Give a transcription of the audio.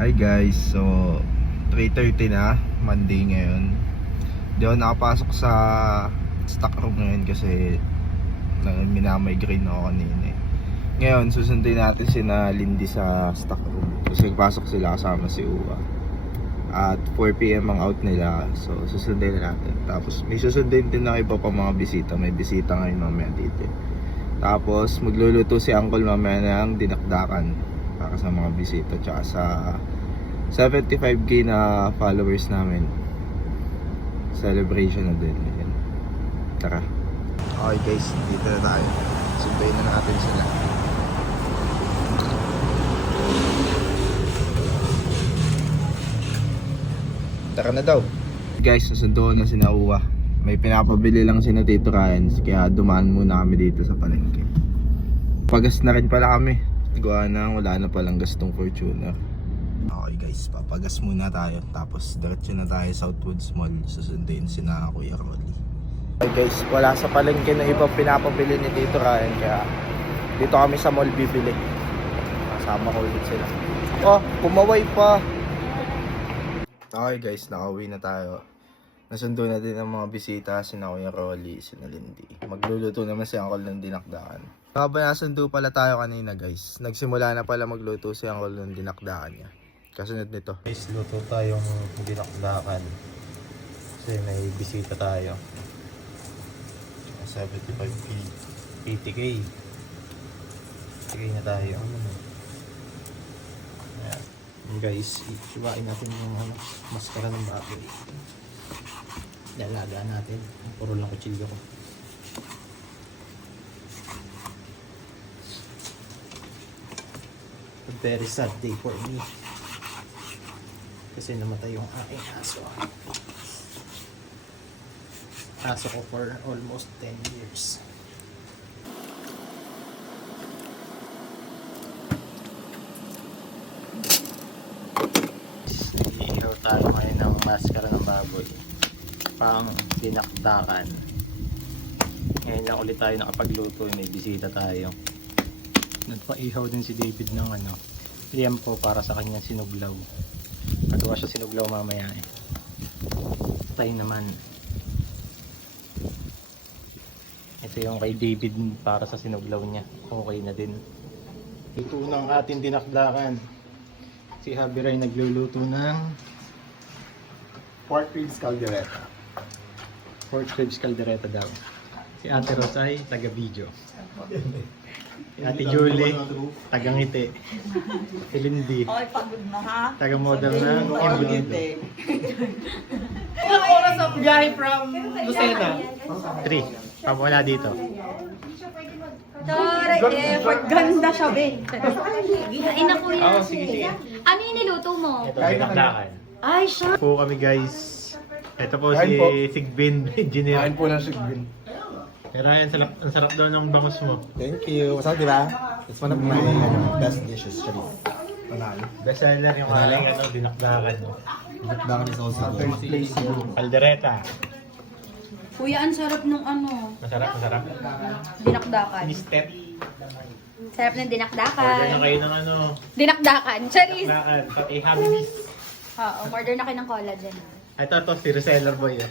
Hi guys, so 3:30 na, Monday ngayon. Di ako nakapasok sa stock room ngayon kasi minamigraine ako kanina eh. Ngayon, susundin natin sina Lindy sa stock room kasi pasok sila kasama si Uwa. At 4 PM ang out nila, so susundin na natin. Tapos may susundin din na iba pa mga bisita, may bisita ngayon mamaya dito. Tapos magluluto si Uncle mamaya ng dinakdakan para sa mga bisita tsaka sa 75k na followers namin. Celebration na din. Ayan. Tara. Okay guys, dito na tayo. Sundayin na natin sila. Tara na daw. Guys, nasundo na si Nauwa. May pinapabili lang si na Tito Ryan, kaya dumaan muna kami dito sa palengke. Pagas na rin pala kami. Gawa na, wala na palang gastong Fortuner. Okay guys, papagas muna tayo. Tapos diretso na tayo Southwoods Mall. Susunduin si na Kuya Rolly. Okay guys, wala sa palengke na ibang pinapabili ni Tito Ryan, kaya dito kami sa mall bibili. Kasama ko ulit sila. Oh, kumaway pa. Okay guys, nakauwi na tayo. Nasundo na din ang mga bisita, sina Kuya Rolly, sina Lindy. Magluluto naman si Uncle ng dinakdakan. Habang nasundo pala tayo kanina guys, nagsimula na pala magluto si Uncle ng dinakdakan niya. Kasunod nito. Guys, luto tayong dinakdakan. Kasi may bisita tayo. 75k, 80k. 80k na tayo. Ayan. Guys, iwain natin yung maskara ng baboy. Dalagaan natin. Puro lang kutsilyo ko. A very sad day for me. Kasi namatay yung aking aso. Aso ko for almost 10 years. Iihaw tayo ngayon ng maskara ng baboy. Pang dinakdakan. Ngayon lang ulit tayo nakapagluto, may bisita tayo. Nagpaihaw din si David ng liempo para sa kanyang sinuglaw. Nagawa siya sinuglaw mamaya eh. Tayo naman. Ito yung kay David para sa sinuglaw niya. Okay na din. Ito ng ating dinakdakan. Si Javier ay nagluluto ng pork ribs caldereta. Pork ribs caldereta daw. Si Ate Ros ay taga-video. Si Ate Julie, taga-ngiti. Si Lindy, Okay, pagod na ha? taga-model ng embutido. Ilang oras ang biyahe from Lucena? 3. Pamula dito. Sorry, effort. Ganda siya, be. Gihain ako yan. Oo, sige, sige. Ano yung niluto mo? Ito ang dinakdakan. Ay, siya. Po kami guys. Ito po Kain si po. Sigbin, engineer. Kain po ng sigbin. Pero Ryan, ang sarap daw ng bangus mo. Thank you. Masarap, di ba? It's one of my best dishes, actually. Panalo. Best seller yung aking dinakdakan. Bakdakan is also third place siguro. Caldereta. Kuya, ang sarap nung Masarap, masarap. dinakdakan. Step. Sarap ng Order na dinakdakan. kayo ng Dinakdakan. Charis! dinakdakan. Pati Happy Oo, order na kayo ng collagen. Ito, si reseller boy.